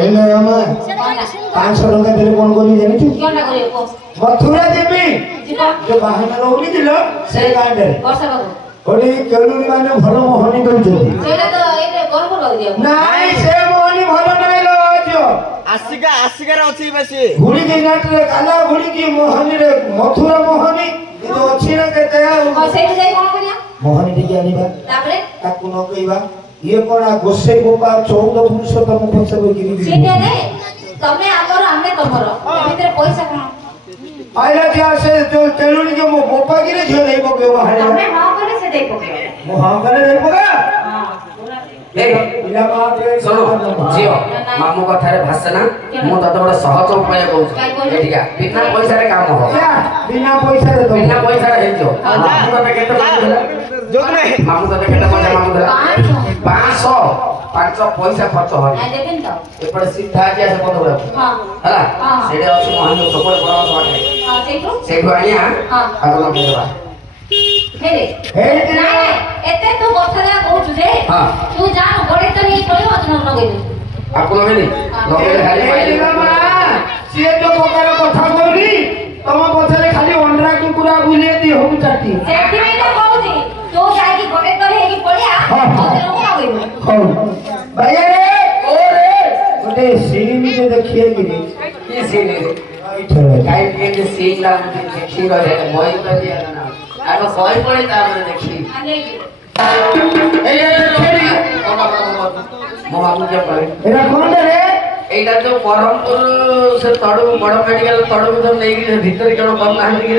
এই নে আমা 500 টাকা দিলে কোন করি জানিছু কোনটা করিব মথুরা দেবী যে বাহানা রউনি দিল সেই গাঁডে ବର୍ଷା ବାବୁ ওডি কেলুনি মানে ভালো মোহনি দউছতি ସେଇଟା ତ ଏଇଟା ଗରମ ରହି ଦିଅ নাই সে মোহনি ভালো নাই লো আজো ଆସିକାରେ ଅଛି ବେଶୀ ঘুড়ি দিনাটরে কালা ঘুড়ি কি মোহনি রে মথুরা মোহনি কিন্তু ଅଛି না কেতে ହଁ ସେଇଠି ଯାଇ କଣ କରିବା মোহনি টিকে আনিবা ତାପରେ ତାକୁ ନ କହିବା ଇଏ କଣ ଗୋସେଇ ଗୋପା 14 ପୁରୁଷୋତ୍ତମ ପଛରେ ଗିରି ସେଇଟା ରେ ତମେ ଆମର ଆମେ ତମର ଏ ଭିତରେ ପଇସା କଣ आइला क्या से जो तेलुनी के मो गोपा गिरे झो नहीं पके वहां ତମେ ହଁ କଲେ ସେ ଦେଇ ପକେଇବ मो हां करे नहीं पका ହଁ ପୁରା এই इला बात रे শোনো ঝিও মামু কথারে ভাষে না ମୁଁ ତତେ ଗୋଟେ ସହଜ ଉପାୟ କହୁଛି ଏଠିକା ବିନା ପଇସାରେ କାମ ହବ क्या बिना पैसा रे तो ବିନା ପଇସାରେ ହେଇଯିବ ମାମୁ ତତେ କେତେ ପଇସା ଦେଲା ମାମୁ ତତେ କେତେ ପଇସା ମାମୁ ଦେଲା 500 500 ପଇସା ଖର୍ଚ୍ଚ ହବ ଆଇ ଦେବେନି ତ ଏପଟେ ସିଧା ଆଜି ଆସେ ପଦ ଗୁଡା ହଁ ହେଲା ହଁ। ସେଇଟା ଅଛି ମହାନ ସବୁବେଳେ ବଡ଼ ସହଜ ହଁ ସେଇଠୁ ସେଇଠୁ ଆଣିଆ ହଁ। ଆଗ ଲଗେଇଦେବା ହେରେ हे ନାଇଁ ଏତେ ତୁ କଥା ଯା କହୁଛୁ ଯେ ହଁ। ତୁ ଯା ଗୋଟେ ତ ନେଇ ପଳିବ ତୁ ଲଗେଇ ଦେ ଆକୁ ଲଗେଇଲି ଲଗେଇଲେ ଖାଲି हे ପାଇଲି मामा सिए जो प्रकार कथा कहली तम पछरे खाली अंडरा कुकुरा बुले दी हम चाटी ସେଥିପାଇଁ ତ କହୁଛି ତୁ ଯାଇକି ଗୋଟେ ତ ହେଇକି ପଳିଆ ହଁ, ହଁ। ତତେ ଲୋକ ଲଗେଇ ଦେ हो भैया रे ओ रे गोटे सीरी में देखिए गिरी କି ସିନ୍ ରେ इठरे କାଇଁ କେମିତି ସିନ୍ ଟା ଦେଖି ରहे ବହି କରି ନା ଆଗ ବହି ପଢି ତାପରେ ଦେଖି ए देखिए ମୋ ବାବୁ ଯେ କରେ एरा कोन रे এইটা তো বরহমপুর সে তড়ু বড় মেডিকেল তড়ু তো নেই ভিতরে কেন করনাহান্তি কি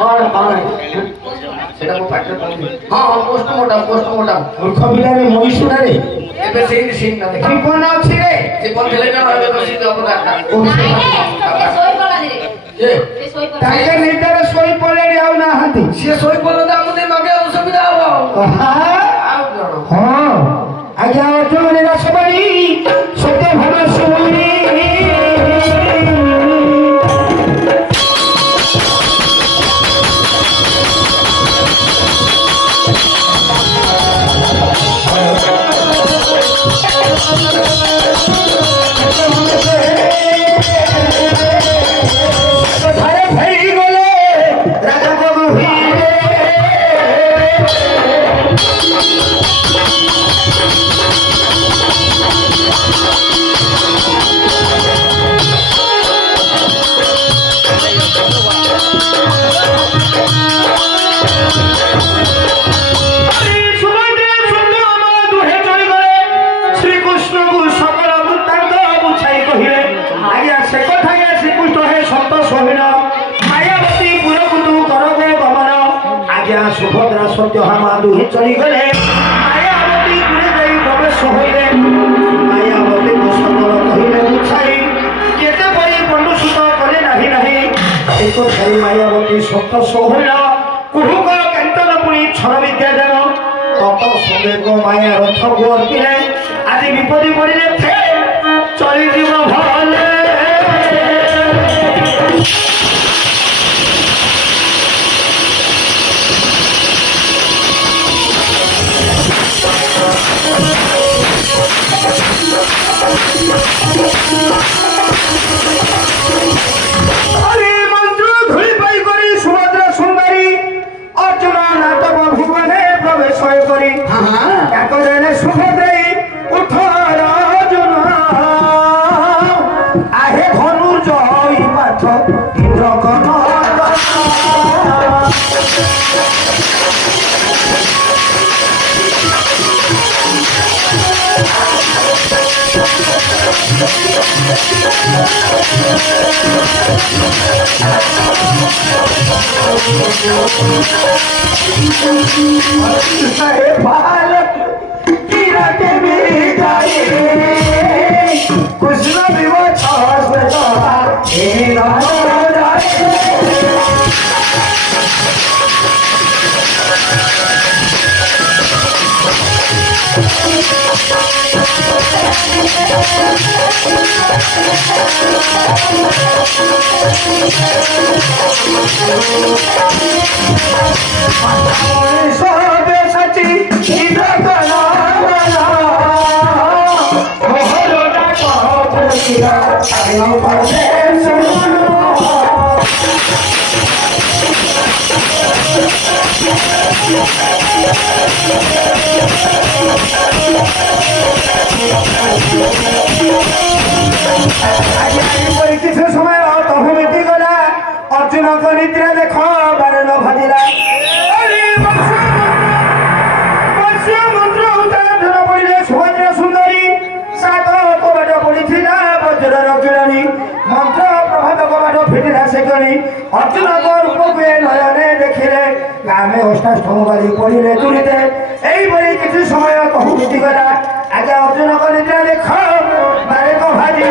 কଣ কଣ সেটা মো পাঠে কইলি ହଁ পোস্টমর্টম मूर्ख बिलारे मनीषुरा रे ଏବେ ସେଇ ସିନ୍ ନା ଦେଖି जीवन अछि रे জীবন ଥିଲେ কেন হবে তো সিନ୍ অবদান ନାଇଁ ଏ ଶୋଇ ପଡା ରେ ଏ ଏ ଶୋଇ ପଡା ତାଙ୍କେ ନିଦରେ ଶୋଇ ପଡିଲେଣି ଆଉ ନାହାନ୍ତି ସିଏ ଶୋଇ ପଡିଲେ ଆମକୁ ନଗେ ଅସୁବିଧା ହବ ଆଉ କଣ ହଁ ଆଜ୍ଞା ଅର୍ଜୁନ ନିରାଶବାଣୀ ସତ୍ୟ ଭାବ ଶୁଣି ଥରେ ଫେରି ଗଲେ ରାଜା ବାବୁ ହିରେ ଶ୍ରୀକୃଷ୍ଣଙ୍କୁ ସକଳ ବୃତ୍ତାନ୍ତ ବୁଝାଇ କହିଲେ ଆଜ୍ଞା ସେ କଥା ଶ୍ରୀକୃଷ୍ଣ ହେ ସନ୍ତୋଷ ହୀନ ମାୟାବତୀ ପୁରକୁ ତୁ କରଗେ ଗମନ ଆଜ୍ଞା ସୁଭଦ୍ରା ସତ୍ୟଭାମା ଦୁହିଁ ଚଳିଗଲେ ମାୟାବତୀ ପୁରେ ଯାଇ ପ୍ରବେଶ ହୋଇଲେ ମାୟାବତୀକୁ ସକଳ କହିଲେ ବୁଝାଇ କେତେ ପରି ବଣ୍ଡୁସୁତ କଲେ ନାହିଁ ନାହିଁ ଏକ ଛାଇ ମାୟାବତୀ ସନ୍ତୋଷ ହୀନ କୁହୁକ କେନ୍ତନ ପୁଣି ଛର ବିଦ୍ୟା ଦେବ তত সবেগ মায়া রথ অর্পিলে আদি বিপদে পড়িলে চলি জীব ভলে আরে মন্ত্র ধুলি পাই করি সুভদ্রা সুন্দরী অর্জুন নাটক ভুবনে প্রবেশ হয়ে করি একদিনে সুভদ্রাই উঠর অর্জুন আহে ধনু জয় পাঠ ইন্দ্র কন बालक किरते बिदाई कृष्ण विवच हे সবে সাচি ইন্দ্র কলা মোহরটা কহ ସଖିର ପ୍ରେମ ପରଦେଶ ଆଜି କିଛି ସମୟ ତହୁ ମିଟି ଗଲା ଅର୍ଜୁନଙ୍କ ନୀତିରେ ଦେଖ ବାରଣ ଭାଜିଲା ମନ୍ତ୍ର ଉତ୍ତର ପଡ଼ିଲେ ସୁଭଦ୍ରା ସୁନ୍ଦରୀ ସାତ କବାଟ ପଡ଼ିଥିଲା ବଜ୍ରର କିରଣୀ ମନ୍ତ୍ର ପ୍ରଭାତ କବାଟ ଫିଟିଲା ସେ କଣି ଅର୍ଜୁନଙ୍କ ରୂପକୁ ଏ ନୟନେ ଦେଖିଲେ ଆମେ ଅଷ୍ଟାଷ୍ଟମ ବାରି ପଡ଼ିଲେ ତୁଳିତେ এইভাবে কিছু সময় বহু মিটি গলা আগে অর্জুন করে দেখ বারে ভাজি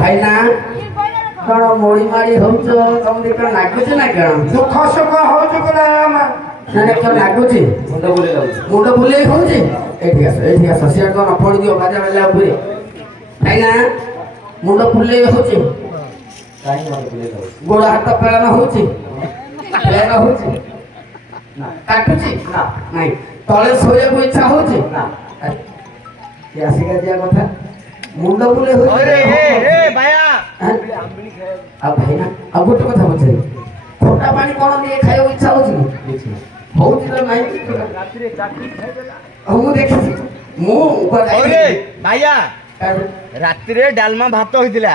ভাই না कौन मोड़ी माड़ी होच तुम देख नागुच ना कौन दुख सुख होच गला ना तो नागुच मुंड बुले होच एठी आस से तो न पड़ दियो बाजा वाला ऊपर भाई ना मुंड बुले होच काई मुंड बुले गोड़ हाथ पेळना होच पेळना होच ना काटुची ना नहीं तळे सोये को इच्छा होच ना ये आसिका दिया कथा मुंड बुले होच अरे ए भाया अब भाई ना अब गोटे कथा पचारे खोटा पानी कौन दिए खाइबो इच्छा होची होची तो नहीं रात्रि चाकरी खाइबेला हम देखि मु अरे भाया रात्रि रे डालमा भात होइतिला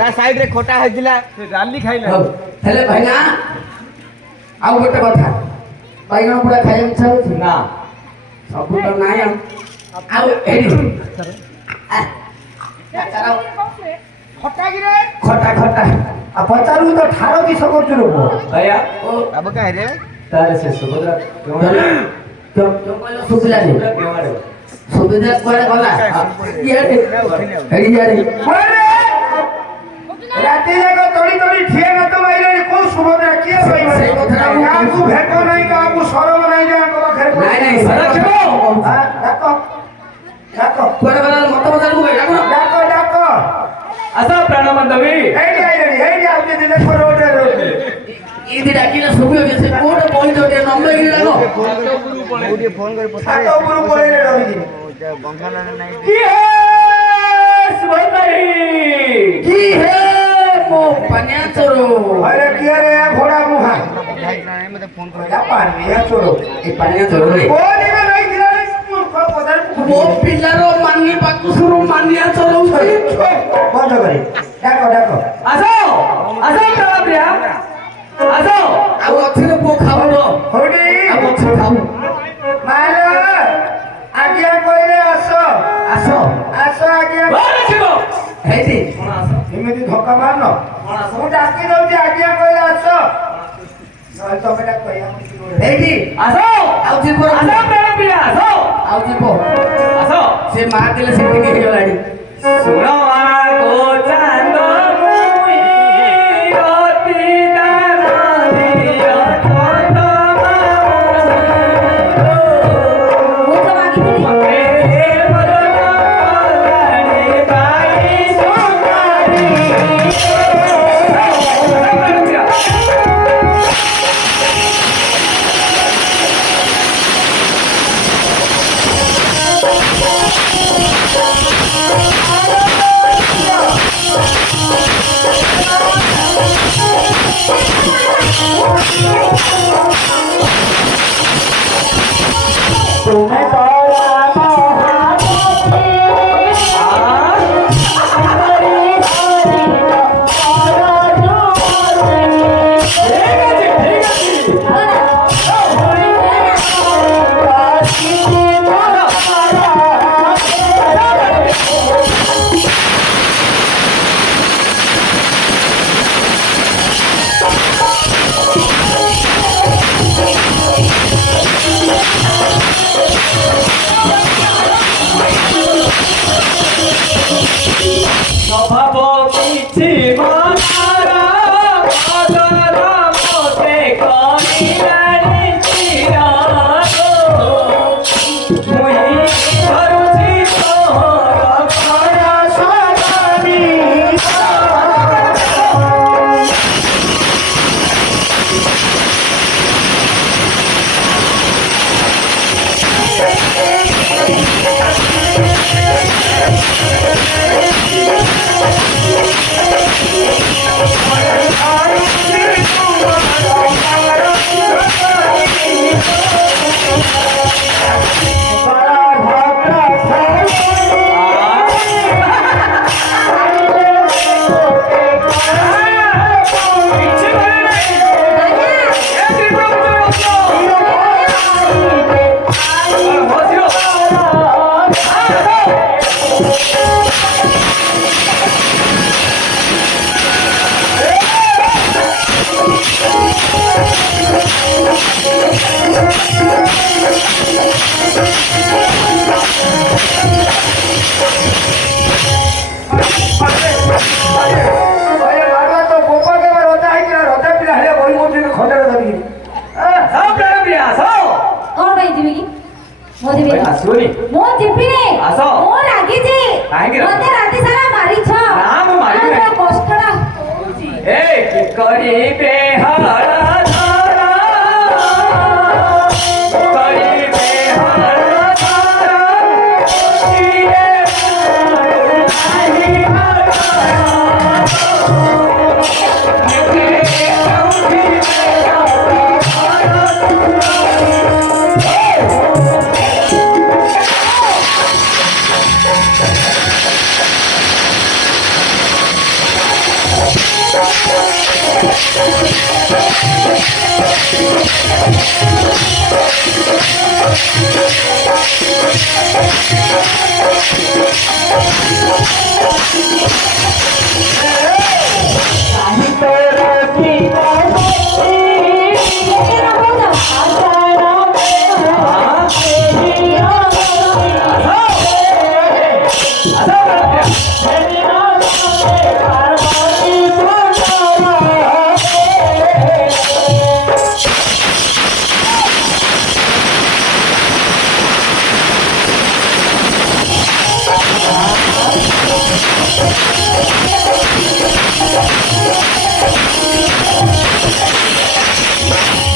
ता साइड रे खोटा होइतिला से डाली खाइला हेले भाई ना अब गोटे कथा बाइगण पूरा खाइबो इच्छा होची ना सब तो नहीं अब एडी खटा खटा आ पचारू तो ठारो की सकor चलो भैया ओ अब का रे तारे से सुभद्रा क्यों कहलो सुभद्रा नहीं सुभद्रा कोड़े गला ये रे राती जाक तोड़ी तोड़ी ठिया न तो माइले को सुभद्रा किए सही सही कथा ना काकू भेको नहीं काकू शरम नहीं जा को घर नहीं सर चलो हां डाको डाको कोड़े गला मत बदल मु डाको डाको डाको आसा प्राण बांधवी हेडी आपने दिले रोड इदी डाकिले सुबह के से कोड बोल दो के नंबर गिर लागो फोन कर छातो ऊपर पड़े रही बंगाला नहीं की है की है मो पन्या चोरो अरे किया रे घोड़ा मुहा मतलब फोन कर या पानिया चोरो ए पन्या चोरो रे ओ दिना नहीं दिला रे मूर्ख पदर वो पिल्लारो माननी पाकु सुरु मानिया चोरो बंद करे डाको डाको आसो प्रिया आसो अब अथरे पो खाओ होडी अब अथरे खाओ माला आज्ञा कोइले आसो आसो आसो आज्ञा बारे छिगो हेती एमिति धक्का मारनो मु डाकी दउ जे आज्ञा कोइले आसो नय तो बेटा कहिया हेती आसो आउ जिपो आसो प्रिया आसो आउ जिपो आसो से मार दिले से टिके हे गाड़ी सुनो को चांदो मुई रोती दानी छोटो ମୁଁ ତ ମାଗିଥିଲି तुम्हें ଆସିବନି ମୁଁ ଯିବିନି ଆସ। ମୁଁ ରାଗିଛି କାହିଁକି ରାଗିଛ? ମତେ ରାତି ସାରା ମାରିଛ ନା, ମୁଁ ମାରିବି ଆଉ ନାହିଁ। କଷ୍ଟଟା ହଉଛି ଏ କି କରିବେ ହଳଧର କରିବେ ହଳଧର କିଏ ନାହିଁ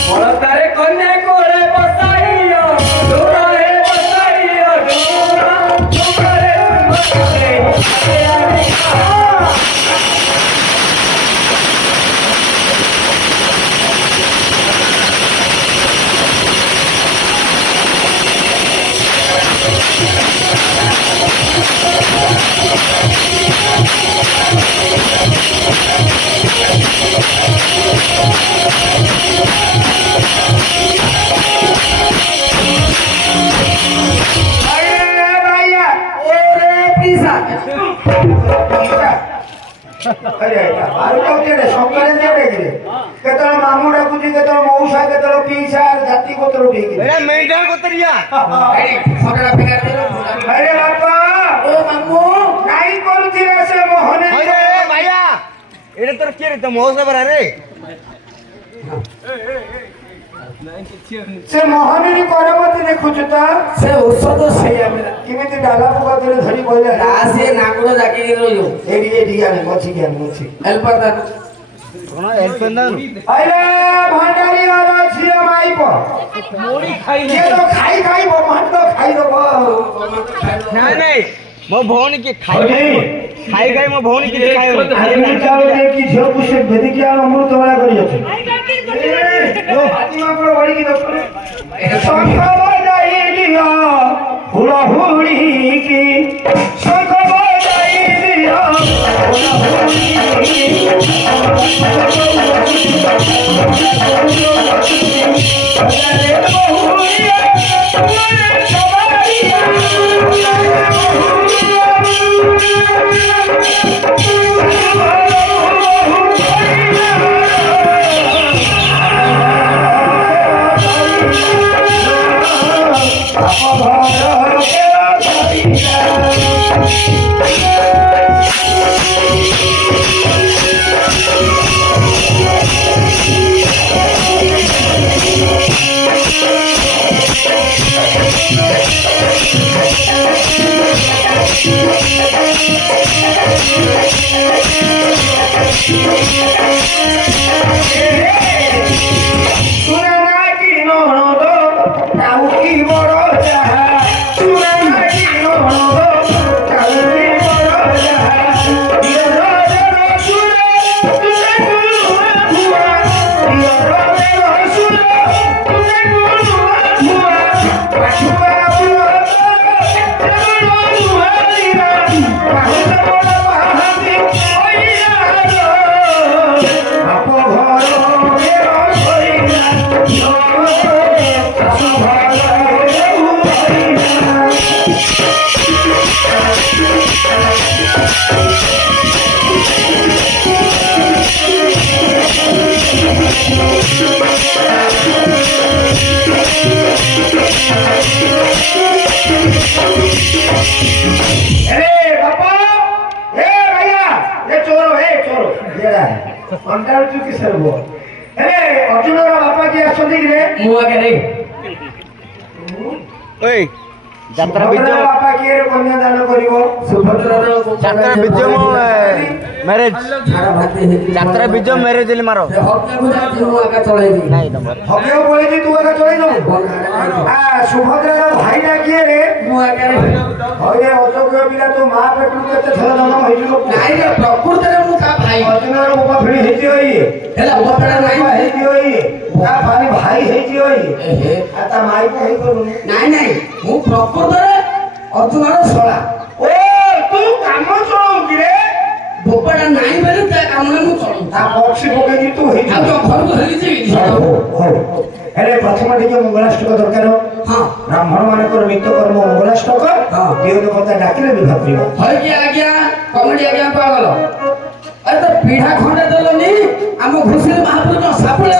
ବଳତାରେ କନ୍ୟା କୋଳେ ବସାଇଅ ଦୂରରେ ବସାଇଅ ଦୂରରେ କେତେବେଳେ ମାମୁଁ ଡାକୁଛି କେତେବେଳେ ମଉସା କେତେବେଳେ ପିଇସା ଜାତି ଗୋତ୍ର ଠିକ ଏଟା ମେଣ୍ଢା କତରିଆ ଆରେ ବାପା ଓ ମାମୁଁ କାହିଁ କରୁଛି ରେ ସେ ମୋହନ ହଇରେ ଭାଇଆ ଏଟା ତୋର କିଏ ରେ ତ ମଉସା ପରା ରେ ସେ ମୋହନୀ କରମତି ଦେଖୁଛୁ ତ ସେ ଔଷଧ ସେଇଆ ମିଳା କେମିତି ଡାଲା ପୁକା ଧରି ଧରି କହିଲା ତା ସିଏ ନାଗୁର ଜାକିକି ରହିବ ଏଠି ଏଠି ଆନେ ମଛି କି ଆନେ ମଛି ହେଲ୍ପର କଣ ଏଲପେନ୍ଦାନ ଆରେ ଭଣ୍ଡାରୀ ଘର ଝିଅ ମାଇପ ମୁড়ি ଖାଇନି ଇଏ ତ ଖାଇ ଖାଇ ବ୍ରହ୍ମାଣ୍ଡ ଖାଇଦବ ନାଇଁ ନାଇଁ ମୋ ଭଉଣୀ କି ଖାଇ ଖାଇ ଖାଇ ମୋ ଭଉଣୀ କିଛି ଖାଇବ ଆଜି ଚାଉଳ ଦେଇକି ଝିଅକୁ ସେ ଭେଦିକି ଆଉ ଅମୃତ ଭଳିଆ କରି ଅଛି ହାତୀମାଙ୍କଡ ବଢିକି ଦେଖୁନି ଶଙ୍ଖ ବଜାଇ ଦିଅ ହୁଳହୁଳିକି ଶଙ୍ଖ ବଜାଇ ଦିଅ ଯାତ୍ରା ସୁଭଦ୍ରାର ବିଜୟ ବାପା କିଏ କନ୍ୟାଦାନ କରିବ? ସୁଭଦ୍ରାର ଯାତ୍ରା ବିଜୟ ମ୍ୟାରେଜ ଝାଡ଼ା ଭାତି ହେଇକି ଯାତ୍ରା ବିଜୟ ମ୍ୟାରେଜ ହେଲି ମାର ହକିଆକୁ ଯାଉଛି ମୁଁ ଆକା ଚଳେଇବି ନାଇଁ ତମର ହକିବାକୁ ପଳେଇଛି ତୁ ଏକା ଚଳେଇ ଦବୁ? ସୁଭଦ୍ରାର ଭାଇଟା କିଏ ରେ? ମୁଁ ଆକା ହଇରେ ଅଯୋଗ୍ୟ ପିଲା ତୋ ମା ପେଟରୁ କେତେ ଥର ଜନ୍ମ ହେଇଯିବ? ନାଇଁ ରେ ପ୍ରକୃତରେ ମୁଁ ତା ଭାଇ ଅଜିନାର ବାପା ଭିଣି ହେଇଯିବ ଇଏ। ହେଲା ବାପା ନାଇଁ ହେଇଯିବ ଇଏ। ତା ଭାଇ ହେଇଯିବ ଇଏ। ଏହେ ଆଉ ତା ମାଇକୁ ହେଇପାରୁନି। ନାଇଁ ନାଇଁ ମୁଁ ପ୍ରକୃତରେ ଅର୍ଜୁନର ଶଳା ଓ ତୁ କାମ ଚଳଉ କିରେ? ବୋପାଟା ନାଇଁ ବୋଲି ତା କାମରେ ମୁଁ ଚଳୁ ତା ବକ୍ସି ପକେଇକି ତୁ ଆଉ ହେଇଯିବ। ତୋ ଘରକୁ ହେଇଛି ହଉ ହଉ ହେଲେ ପ୍ରଥମ ଟିକେ ମଙ୍ଗଳାଷ୍ଟକ ଦରକାର। ହଁ ବ୍ରାହ୍ମଣ ମାନଙ୍କର ନିତ୍ୟକର୍ମ ମଙ୍ଗଳାଷ୍ଟକ। ହଁ। ଦିଅ ଦେବତା ଡାକିଲେ ବିବାହ କରିବା। ହଇକି ଆଜ୍ଞା କମିଟି ଆଜ୍ଞା କୁଆଗଲ ଆରେ ତ ପିଢା ଖଣ୍ଡେ ଦେଲନି ଆମ ଘୁଷୁରୀ ମହାପୁର ସାପୁଳେ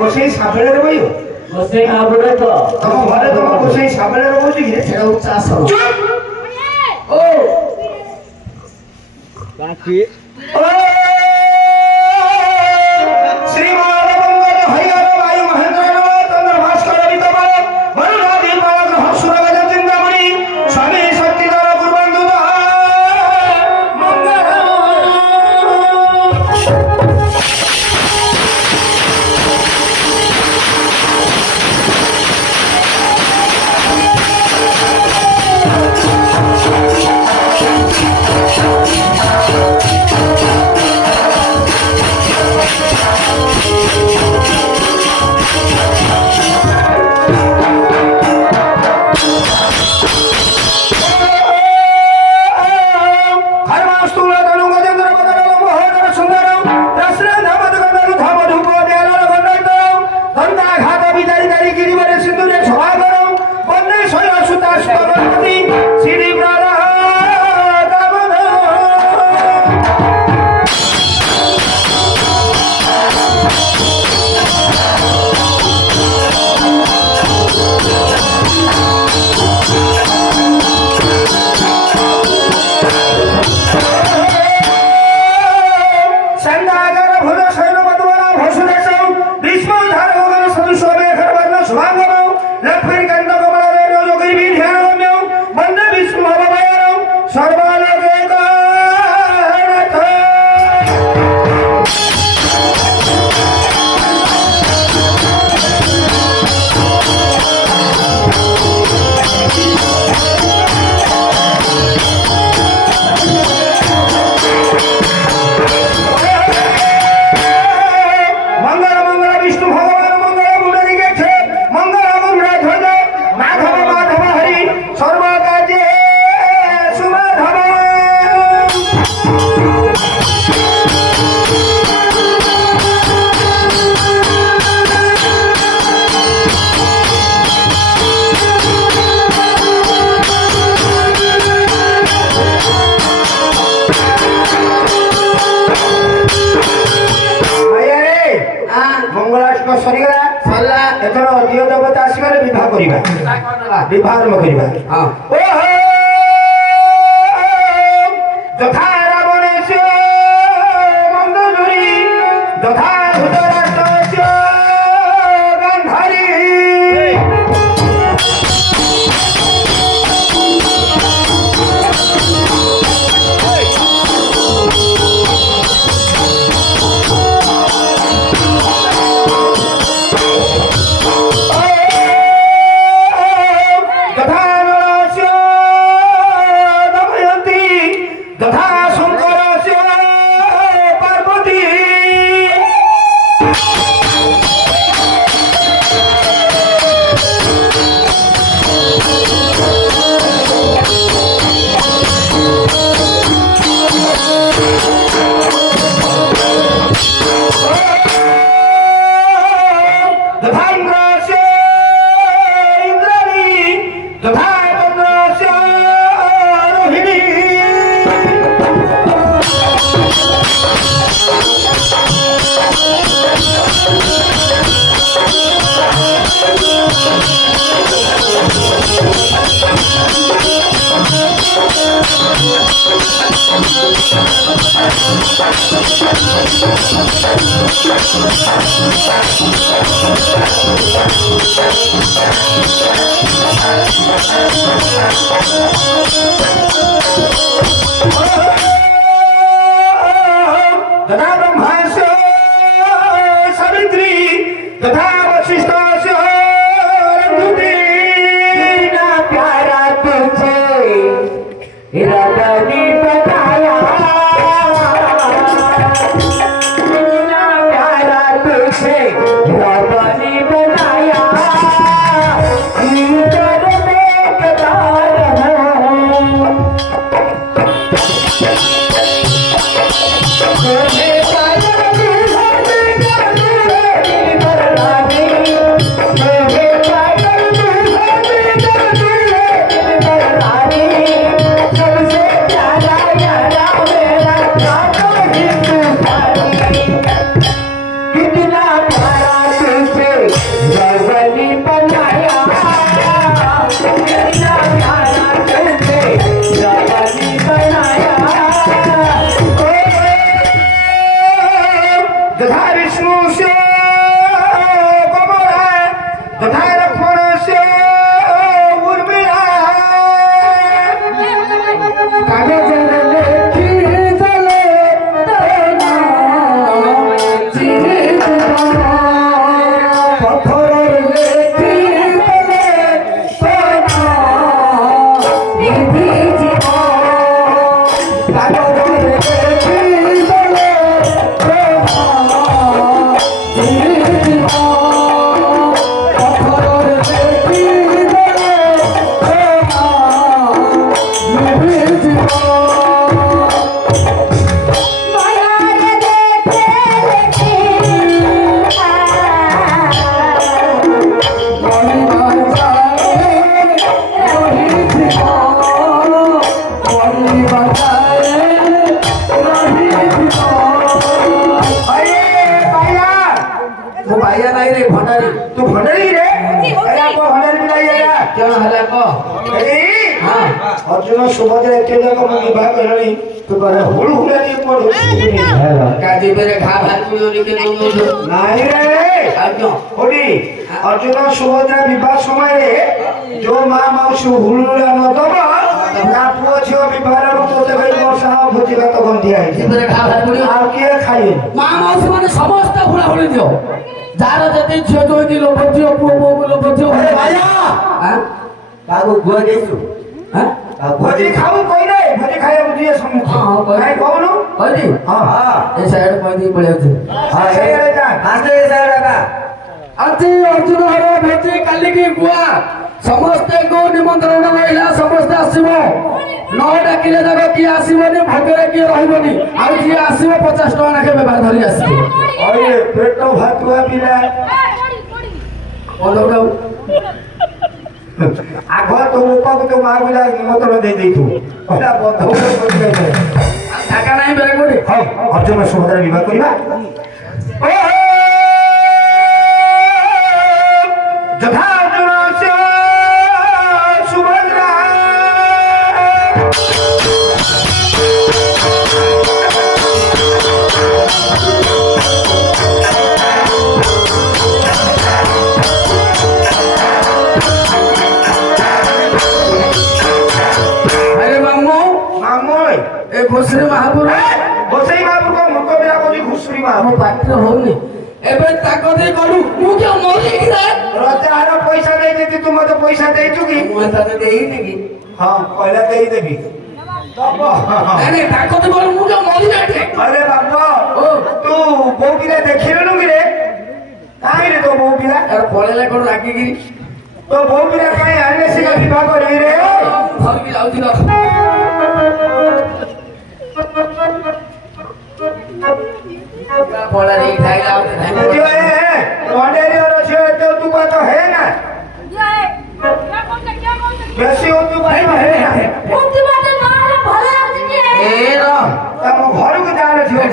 ଗୋସେଇ ସାବେଳରେ ବଇବ? ଘୁଷୁରୀ ମହାପୁର ତ ତମ ଘରେ ତମ ଗୋସେଇ ସାବେଳରେ ବଉଚି କି? ସେଟା ଚାଷ ଓ କଣ କି ସରିଲା ଏଥର ଦିଅ ଦେବତା ଆସିବାରେ ବିବାହ କରିବା। ବିବାହ ଆରମ୍ଭ କରିବା। ହଁ ଯଥା ରାବଣସ୍ୟ ମନ୍ଦୋଦରୀ ଯଥା ଧୃତରାଷ୍ଟ୍ରସ୍ୟ ଗାନ୍ଧାରୀ ଯଥା ନଳସ୍ୟ ଦମୟନ୍ତୀ ଯଥା ଶଙ୍କରସ୍ୟ ପାର୍ବତୀ ଯଥା ଇନ୍ଦ୍ରସ୍ୟ ଇନ୍ଦ୍ରାଣୀ ଯଥା ଚନ୍ଦ୍ରସ୍ୟ ରୋହିଣୀ तथा ब्रह्मास्य सावित्री तथा वशिष्ठस्य रघुपति ना प्यारा तुझे रबनी बताया ना प्यारा तुझे रबनी बताया कर बेकरार हूँ तथा विष्णुस्य कमला तथा लक्ष्मणस्य उर्मिला भाइया नहीं रे भंडारी तू भंडारी रे अरे आप भंडारी बिलाई जा क्या हला को अरे हां अर्जुन सुभद्रा एके जगह में विवाह करनी तो बड़े हुल हुलानी पड़ो काजी मेरे घा भात पुड़ो निकल लो नहीं रे আর क्यों ओडी अर्जुन सुभद्रा विवाह समय रे जो मां मौसी हुलुला न दबा ना पुओ छिओ विवाह रो तो भाई वर्षा भोजी का तो गंधिया है मेरे घा भात पुड़ो আর কে খাইয়ে মা মাউসি মানে সমস্ত হুড়া হুড়ি দিও যারা যেতে ঝিও দই দিল বজিও পুও পুও গুলো বজিও अरे भाइया হ্যাঁ কাকু গুয়া দিছো হ্যাঁ भोजी खाऊ कोई रे भोजी खाए बुझिए सम्मुख हाँ, कोई। नहीं कहनु কইদি हां हां এই সাইড কইদি পড়ে আছে हां सही रे जा আসতে স্যার কাকা আজ অর্জুন হরে ভেজি কালি কি গুয়া সমস্ত গো নিমন্ত্রণ রইলা সমস্ত আসিব ন ডাকিলে যাবে কি আসিবনি ভাগ্যরে কি রহিবনি আর কি আসিব 50 টাকা নাকে ব্যবহার ধরি আসিব अरे पेटो भात हुआ बिना বলো आगो तो ऊपर तो मार बिना निमंत्रण दे दे तू पहला बंद हो गए টাকা নাই বেরে কোটি हां अर्जुन सुभद्रा विवाह करिबा जथा अर्जुन से सुभद्रा আরে মামু मामोय এ ঘোষরে মহাপুর बसई बाबू को मुको बिना कोई घुसरी मा ଆମ ପାଟିରେ ହଉନି ଏବେ ତାକ ଦେଇ କଲୁ ମୁଁ କେଉ ମରି ରେ रजार पैसा दे देती तू मते पैसा दे चुकी ମୁଁ ତାତେ ଦେଇନି କି हां पहला दे देबी तब ନାଇଁ ତାକ ଦେଇ କଲୁ ମୁଁ କେଉ ମରି ଯାଇथे अरे बाबा ଓ तू बो बिना देखिलनु कि रे काई रे तो बो बिना यार ପଳେଇଲା କୋଣ ଲାଗିକିରି तो बो बिना काई आने से का विवाह करी रे ଧରିକି ଯାଉଥିଲ ପଳାରେ ଖାଇଲା जो है मोडेरी और छे तो तू का तो है ना बेसी हो तू भाई है ना মুক্তি বাটে মারে ভালো আছে কি ଏ ର तम घर को जाने छे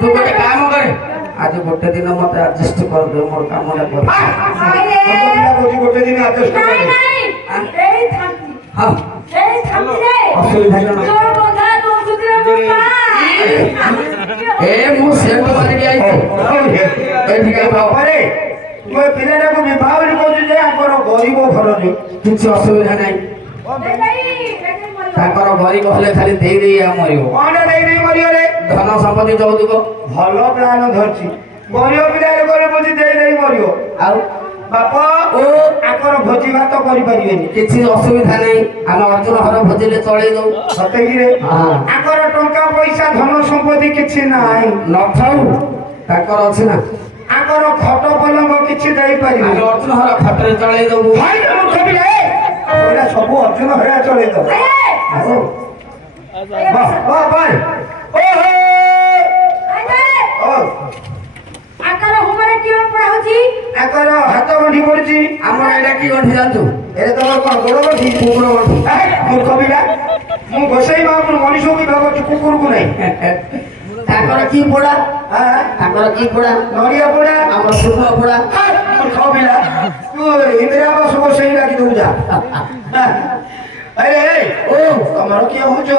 ତୁ ଗୋଟେ କାମ କରେ ଆଜି ଗୋଟେ ଦିନ ମତେ ଆଡଜଷ୍ଟ କରିଦେ ମୋର କାମଟା କର कोई गोटे दिन आदेश নাই कर নাই এই থামতি ହଁ এই থামতি রে ଅସୁବିଧା କ'ଣ তোর কথা তোর যদি ଏ ମୁଁ ସେଠୁ ମାରିକି ଆଇଛି ଏଠି କାଇଁ ବାବା ବାପାରେ ତୁ ଏ ପିଲାଟାକୁ ବିବାହ ବୋଲି କହୁଛୁ ଯେ ଆମର ଗରିବ ଘରରେ କିଛି ଅସୁବିଧା ନାହିଁ ତାଙ୍କର ଗରିବ ହେଲେ ଖାଲି ଦେଇ ଦେଇ ଆଉ ମରିବ କଣ ଦେଇ ଦେଇ ମରିଗଲେ ଧନ ସମ୍ପତ୍ତି ଯୌତୁକ ଭଲ ପ୍ଲାନ ଧରିଛି ଗରିବ ପିଲାରେ ଗଲେ ବୁଝି ଦେଇ ଦେଇ ମରିବ ଆଉ ବାପ ଓ ଆଙ୍କର ଭୋଜି ଭାତ କରିପାରିବେନି କିଛି ଅସୁବିଧା ନାହିଁ ଆମେ ଅର୍ଜୁନ ଘର ଭୋଜିରେ ଚଳେଇ ଦଉ ସତେକିରେ ହଁ। ଆଙ୍କର ଟଙ୍କା ପଇସା ଧନ ସମ୍ପତ୍ତି କିଛି ନାହିଁ ନଥାଉ ତାଙ୍କର ଅଛି ନା ଆଙ୍କର ଖଟ ପଲଙ୍ଗ କିଛି ଦେଇପାରିବେ ଆମେ ଅର୍ଜୁନ ଘର ଖଟରେ ଚଳେଇ ଦବୁ ସବୁ ଅର୍ଜୁନ ହରିଆ ଚଳେଇ ଦବ ଆଙ୍କର ହାତ ଗଣ୍ଠି ପଡିଛି ଆମର ଏଇଟା କି ଗଣ୍ଠି ଜାଣିଛୁ ଏ ତମର କଣ ଗୋଡ ଗଣ୍ଠି କୁକୁର ଗଣ୍ଠି ମୂର୍ଖ ପିଲା ମୁଁ ଗୋସାଇ ବାବୁ ମଣିଷ ବିଭାଗ କରୁଛି କୁକୁରକୁ ନାହିଁ ତାଙ୍କର କି ପୋଡା ତାଙ୍କର କି ପୋଡା ନଡ଼ିଆ ପୋଡା ଆମର ଶୁଭ ପୋଡା ମୂର୍ଖ ପିଲା ତୁ ଇନ୍ଦିରା ଆବାସ ଗୋସାଇ ଲାଗି ଦଉ ଯା ଆରେ ଓ ତମର କିଏ ହଉଛ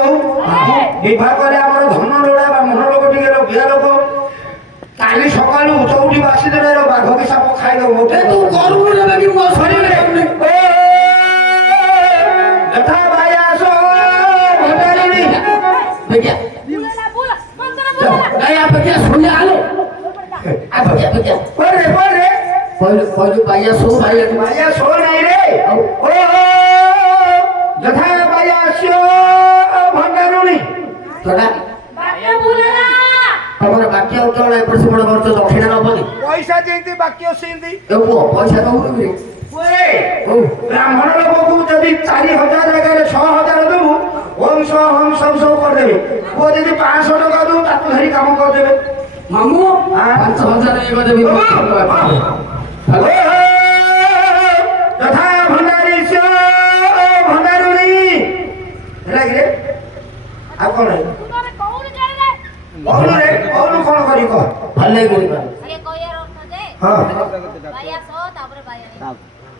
ବିଭାଗରେ ଆମର ଧନ ଲୋଡ଼ା ବା ମନ ଲୋକ ଟିକେ ରଖିଆ ଲୋକ କାଲି ସକାଳୁ ଚଉଠି ବାସି ଦେବାର ବାଘ କି ସାପ ଖାଇଦବ ତୁ କରୁନୁ ରେ ବାକି ମୋ ଶରୀରରେ ଯଥା ଭାଇ ଆସ ଭଣ୍ଡାରିଣୀ ଦେଖିଆ ନାଇଁ ଆପକେ ଶୁଣିଆ ଆଲୋ ଆପକେ କୋରେ କହିଲୁ ବାଇଆ ଶୋ ଭାଇ ଭାଇଆ ଶୋ ନାହିଁ ରେ ଓ ଯଥା ଭାଇ ଆସିବ ଭଣ୍ଡାରିଣୀ ତୋଡ଼ା ତମର ବାକ୍ୟ ଉତ୍ତର ଏପଟ ସେପଟ କରୁଛ ଦକ୍ଷିଣ ନବନି ପଇସା ଯେମିତି ବାକ୍ୟ ସେମିତି ଏ ପୁଅ ପଇସା ଦଉନୁ କି ବ୍ରାହ୍ମଣ ଲୋକକୁ ଯଦି 4,000 ଜାଗାରେ 6,000 ଦେବୁ ଓମ୍ ସହ ହୋମ୍ ସବୁ କରିଦେବେ ପୁଅ ଯଦି 500 ଟଙ୍କା ଦେବୁ ତାକୁ ଧରି କାମ କରିଦେବେ ମାମୁ 5,000 ଇଏ କରିଦେବି ଯଥା ଭଣ୍ଡାରୀ ଭଣ୍ଡାରୁଣୀ ହେଲା କିରେ ଆଉ କଣ କହୁନୁ କଣ କରି କହ ଭଲ କରିବା ହଁ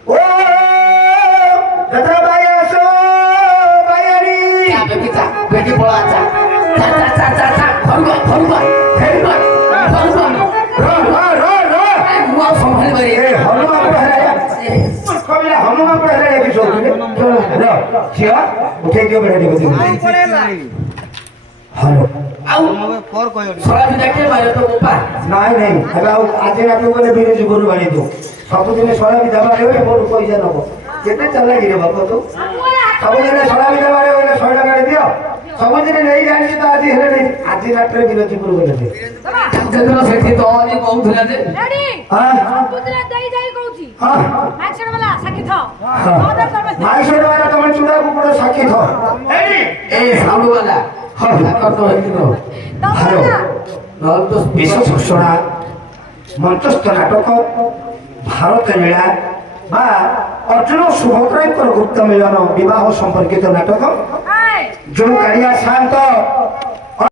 ଓ ଯଥା ଭାଇ ଆସ ଭାଇଆରୀ ବେଟି ପଳା ଚା ଘରୁଆ ମୁଁ ଆଉ ସମ୍ଭାଳି ପାରି ହନୁମାନ ପଢା କି ସବୁ ଝିଅ ଉଠେଇ ଦିଅ ବେଟା ହ୍ୟାଲୋ ଆଉ ସଳା ବି ଦେଖେ ମାରେ ତ ବୋପା ନାଇଁ ଏବେ ଆଉ ଆଜି ରାତି ଗଲେ ବିରଜି ଗୋରୁ ବାড়ি ଦଉ ସବୁଦିନେ ସଳା ବି ଦେବାରେ ହୁଏ ମୋର ପଇସା ନବ କେତେ ଚାଲାକିରେ ବାପ ତୁ ସବୁଦିନେ ସଳା ବି ଦେବାରେ ଗଲେ 100 ଟଙ୍କା ଦିଅ ସବୁଦିନେ ନେଇ ଜାଣିଛି ତ ଆଜି ହେଲେ ନେଇ ଆଜି ରାତିରେ ବିରଜିପୁର ଗଲେ ଦେ ଯେତେବେଳେ ସେଠି ତ ଆଜି କହୁଥିଲା ଯେ ମାଇସୋ ବାଲା ତମେ ଚୁଡ଼ା କୁକୁର ସାକ୍ଷୀ ଥ ଏ ସାଉଣ୍ଡ ବାଲା ତାଙ୍କର ତ ହେଇଥିବ ହ୍ୟାଲୋ ନହେଲେ ତ ବିଶ୍ୱ ଘୋଷଣା ମଞ୍ଚସ୍ଥ ନାଟକ ଭାରତ ଲୀଳା ବା ଅର୍ଜୁନ ସୁଭଦ୍ରାଙ୍କର ଗୁପ୍ତ ମିଳନ ବିବାହ ସମ୍ପର୍କିତ ନାଟକ ଯୋଉ କାଳିଆ ଶାନ୍ତ